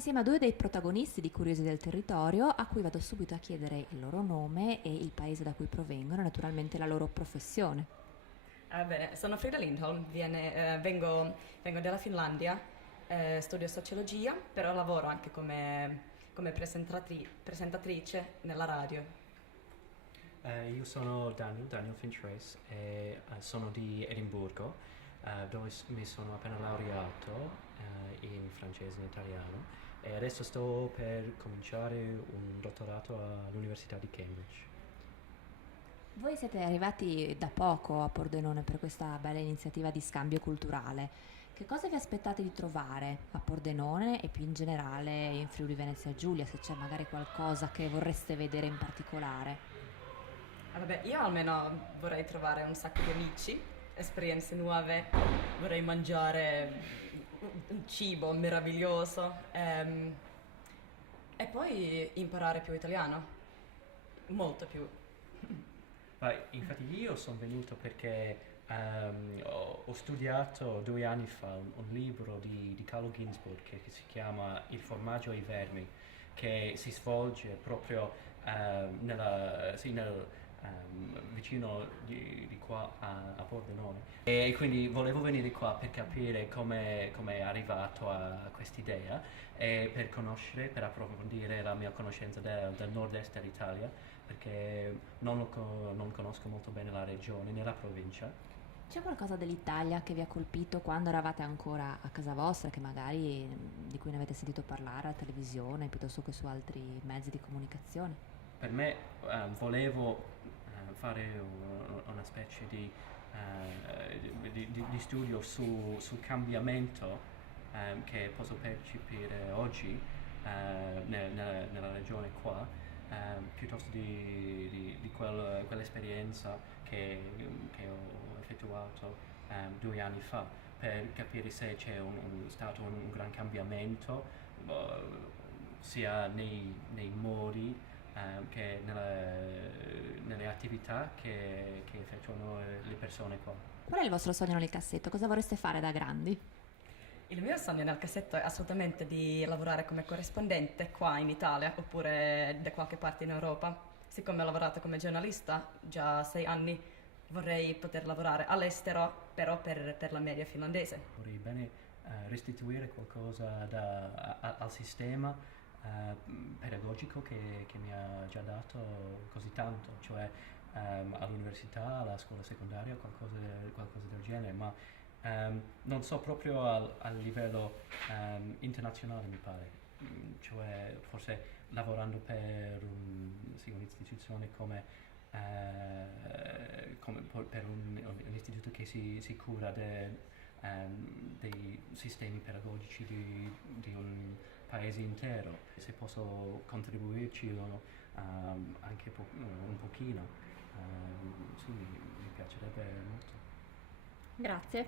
insieme a due dei protagonisti di Curiosi del Territorio, a cui vado subito a chiedere il loro nome e il paese da cui provengono, e naturalmente la loro professione. Bene, sono Frida Lindholm, vengo dalla Finlandia, studio sociologia, però lavoro anche come presentatrice nella radio. Io sono Daniel Fintrace e sono di Edimburgo, dove mi sono appena laureato in francese e in italiano e adesso sto per cominciare un dottorato all'Università di Cambridge. Voi siete arrivati da poco a Pordenone per questa bella iniziativa di scambio culturale. Che cosa vi aspettate di trovare a Pordenone e più in generale in Friuli Venezia Giulia, se c'è magari qualcosa che vorreste vedere in particolare? Vabbè, io almeno vorrei trovare un sacco di amici, esperienze nuove, vorrei mangiare un cibo meraviglioso e poi imparare più italiano, molto più. Infatti io sono venuto perché ho studiato 2 anni fa un libro di Carlo Ginzburg che si chiama Il formaggio e i vermi, che si svolge proprio vicino di qua a Pordenone. E quindi volevo venire qua per capire come è arrivato a quest'idea e per conoscere, per approfondire la mia conoscenza del nord-est dell'Italia, perché non conosco molto bene la regione né la provincia. C'è qualcosa dell'Italia che vi ha colpito quando eravate ancora a casa vostra, che magari di cui ne avete sentito parlare alla televisione piuttosto che su altri mezzi di comunicazione? Per me volevo fare una specie di studio sul cambiamento che posso percepire oggi nella regione qua, piuttosto di quell'esperienza che ho effettuato 2 anni fa, per capire se c'è stato un gran cambiamento sia nei modi che nelle attività che effettuano le persone qua. Qual è il vostro sogno nel cassetto? Cosa vorreste fare da grandi? Il mio sogno nel cassetto è assolutamente di lavorare come corrispondente qua in Italia oppure da qualche parte in Europa. Siccome ho lavorato come giornalista già 6 anni, vorrei poter lavorare all'estero, però per la media finlandese. Vorrei bene restituire qualcosa al sistema pedagogico che mi ha già dato così tanto, cioè all'università, alla scuola secondaria, qualcosa del genere, ma non so proprio a livello internazionale mi pare. Cioè forse lavorando per un'istituzione per un istituto che si cura dei sistemi pedagogici di un paese intero. Se posso contribuirci anche un pochino, sì, mi piacerebbe molto. Grazie.